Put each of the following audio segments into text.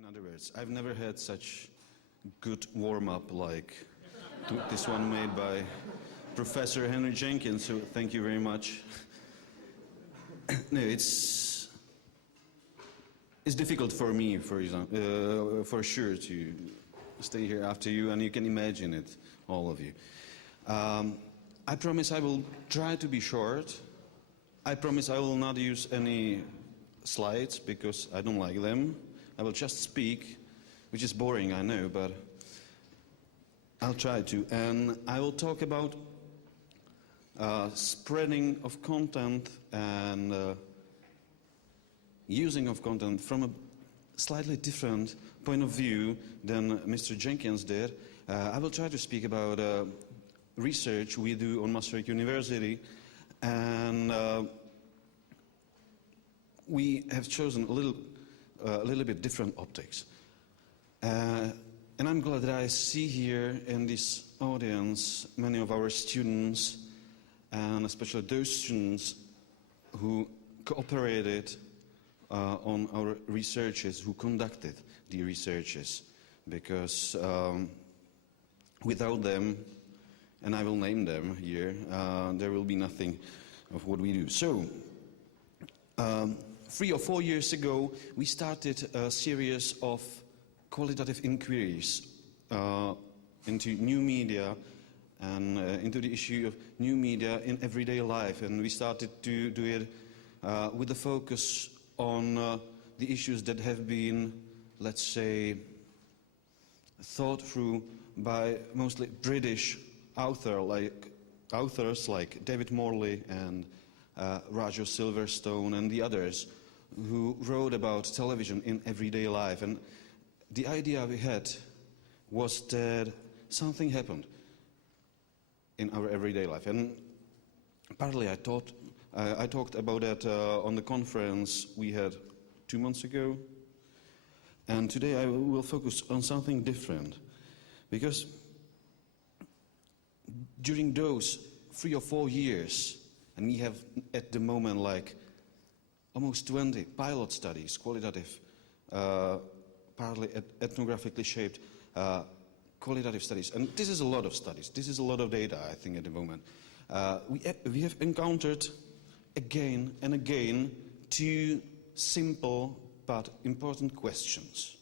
In other words, I've never had such good warm-up like this one made by Professor Henry Jenkins, so thank you very much. No, it's difficult for me, for example, for sure, to stay here after you, and you can imagine it, all of you. I promise I will try to be short. I promise I will not use any slides because I don't like them. I will just speak, which is boring, I know, but I'll try to. And I will talk about spreading of content and using of content from a slightly different point of view than Mr. Jenkins did. I will try to speak about research we do on Maastricht University, and we have chosen a little bit different optics. And I'm glad that I see here in this audience many of our students, and especially those students who cooperated on our researches, who conducted the researches, because without them, and I will name them here, there will be nothing of what we do. So, 3 or 4 years ago, we started a series of qualitative inquiries into new media and into the issue of new media in everyday life. And we started to do it with a focus on the issues that have been, let's say, thought through by mostly British authors like David Morley and Roger Silverstone and the others who wrote about television in everyday life. And the idea we had was that something happened in our everyday life. And partly I talked about that on the conference we had 2 months ago. And today I will focus on something different. Because during those 3 or 4 years, and we have at the moment like almost 20 pilot studies, qualitative, partly ethnographically shaped qualitative studies. And this is a lot of studies. This is a lot of data, I think, at the moment. We have encountered again and again 2 simple but important questions.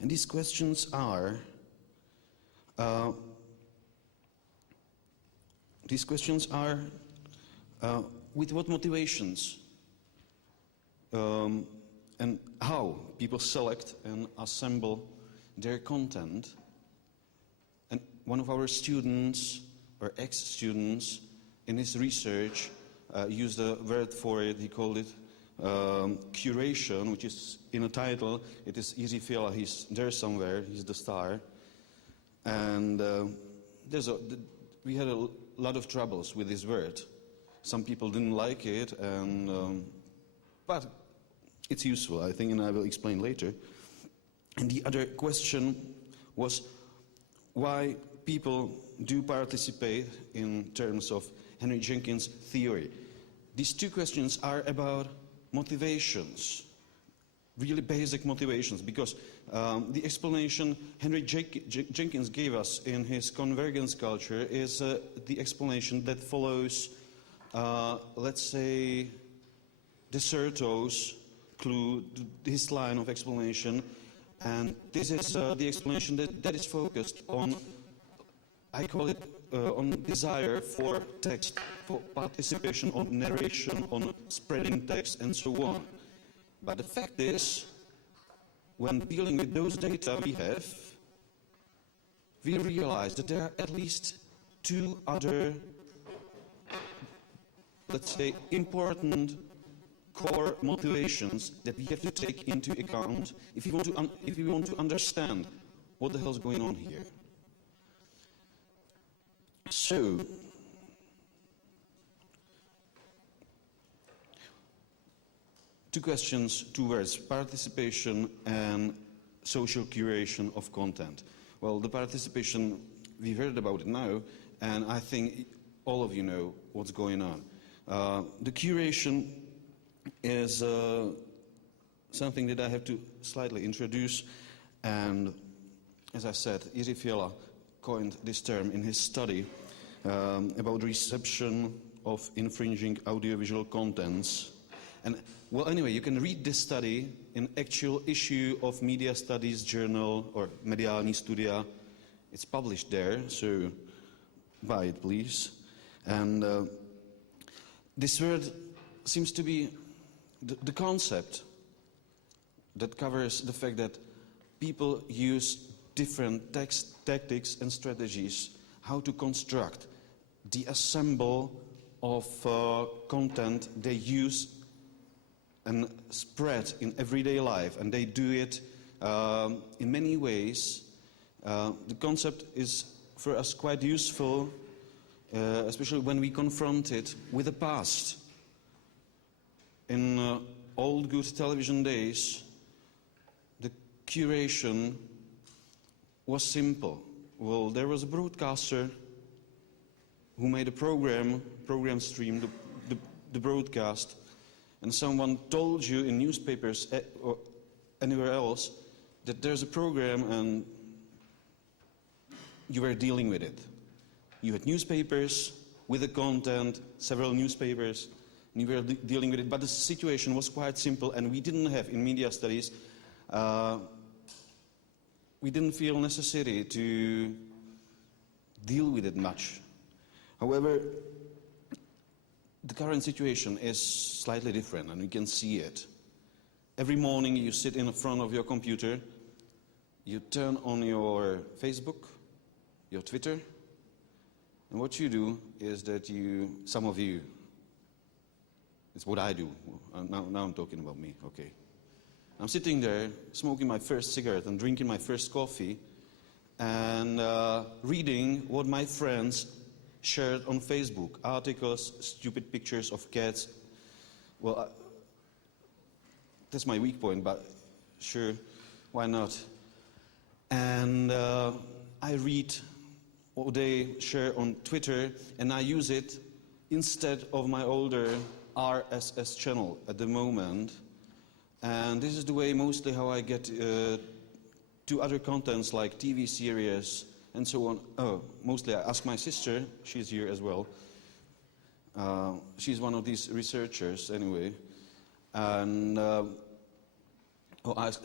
And these questions are, with what motivations and how people select and assemble their content. And one of our students, or ex-students, in his research used a word for it. He called it curation, which is in a title. It is Jiří Fiala. He's there somewhere. He's the star. And we had a lot of troubles with this word. Some people didn't like it, and but it's useful, I think, and I will explain later. And the other question was why people do participate in terms of Henry Jenkins' theory. These 2 questions are about motivations, really basic motivations, because the explanation Henry Jenkins gave us in his convergence culture is the explanation that follows, let's say, Desserto's clue, his line of explanation, and this is the explanation that is focused on, I call it, on desire for text, for participation, on narration, on spreading text, and so on. But the fact is, when dealing with those data we have, we realize that there are at least 2 other, let's say, important core motivations that we have to take into account if we want to understand what the hell is going on here. So, two questions, 2 words: participation and social curation of content. Well, the participation, we've heard about it now, and I think all of you know what's going on. The curation is something that I have to slightly introduce. And as I said, Jiří Fiala coined this term in his study about reception of infringing audiovisual contents. And well, anyway, you can read this study in actual issue of Media Studies Journal or Mediální studia. It's published there, so buy it, please. And this word seems to be the concept that covers the fact that people use different tactics and strategies how to construct the assemble of content they use and spread in everyday life, and they do it in many ways. The concept is for us quite useful, especially when we confront it with the past. In old good television days, the curation was simple. Well, there was a broadcaster who made a program stream, the broadcast, and someone told you in newspapers or anywhere else that there's a program and you were dealing with it. You had newspapers with the content, several newspapers, and you were dealing with it. But the situation was quite simple, and we didn't have in media studies, we didn't feel necessary to deal with it much. However, the current situation is slightly different, and you can see it. Every morning you sit in front of your computer, you turn on your Facebook, your Twitter, and what you do is that some of you, it's what I do. Now I'm talking about me, okay. I'm sitting there, smoking my first cigarette and drinking my first coffee, and reading what my friends shared on Facebook. Articles, stupid pictures of cats. Well, that's my weak point, but sure, why not? And I read what they share on Twitter, and I use it instead of my older RSS channel at the moment. And this is the way mostly how I get to other contents like TV series and so on. Oh, mostly I ask my sister, she's here as well. She's one of these researchers anyway. And I ask